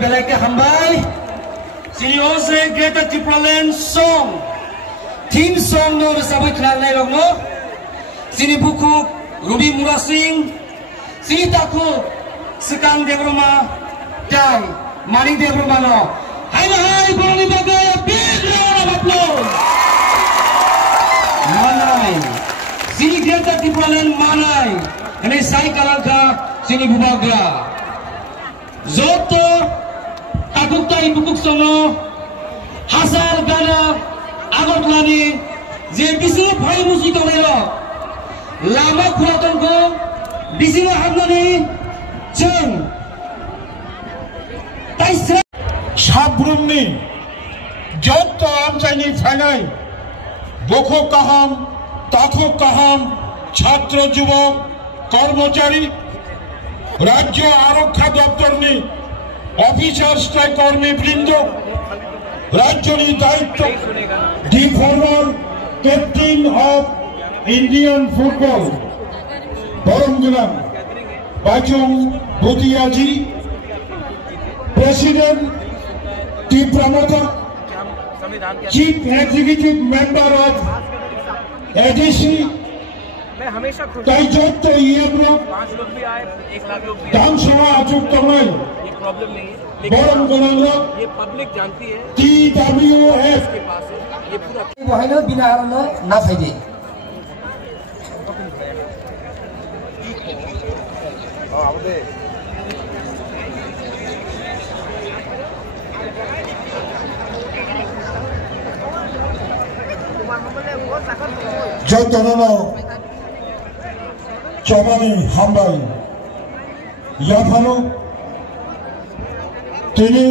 beleke hambai. Sini ose Greater Triplaland song. Theme song no sabai khnalai rong no. Sini buku Ruby Mura Singh. Sini taku Sekang Devroma Dai Maning Devroma no. Hai Boroni Bagai, a big round of applause. Manai. Sini Greater Triplaland Manai. Ini Sai Kalangka sini Bubaga. Zoto takukta ibukuk sono Hasar Gana Agotlani je bisilo bhai musik orelo lama khuraton ko bisilo hamnani jeng taisra সাবরুমনি যত আমচাইনি ফাইনাই বখো কাহাম তাখো কাহাম ছাত্র যুবক কর্মচারী রাজ্য আরক্ষা দপ্তরনি officer স্থায়ী কর্মীবৃন্দ রাজ্যনি দায়িত্ব দি former captain of Indian football বরমগ্রাম বাচং ভুটিয়াজি president Tipramata, Chief Executive Member of ADC, Taijotto Yebro, Damshawa Ajuktamai, Borom Golanga, TWF. Wahino binaharano na faidi. Jotono Chomani Hambai Yafano Tini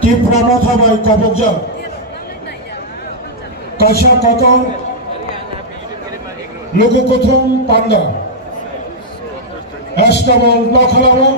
Tipramata by Kabokja Kasha Koton Lugukotum Panda Estabal Lokalama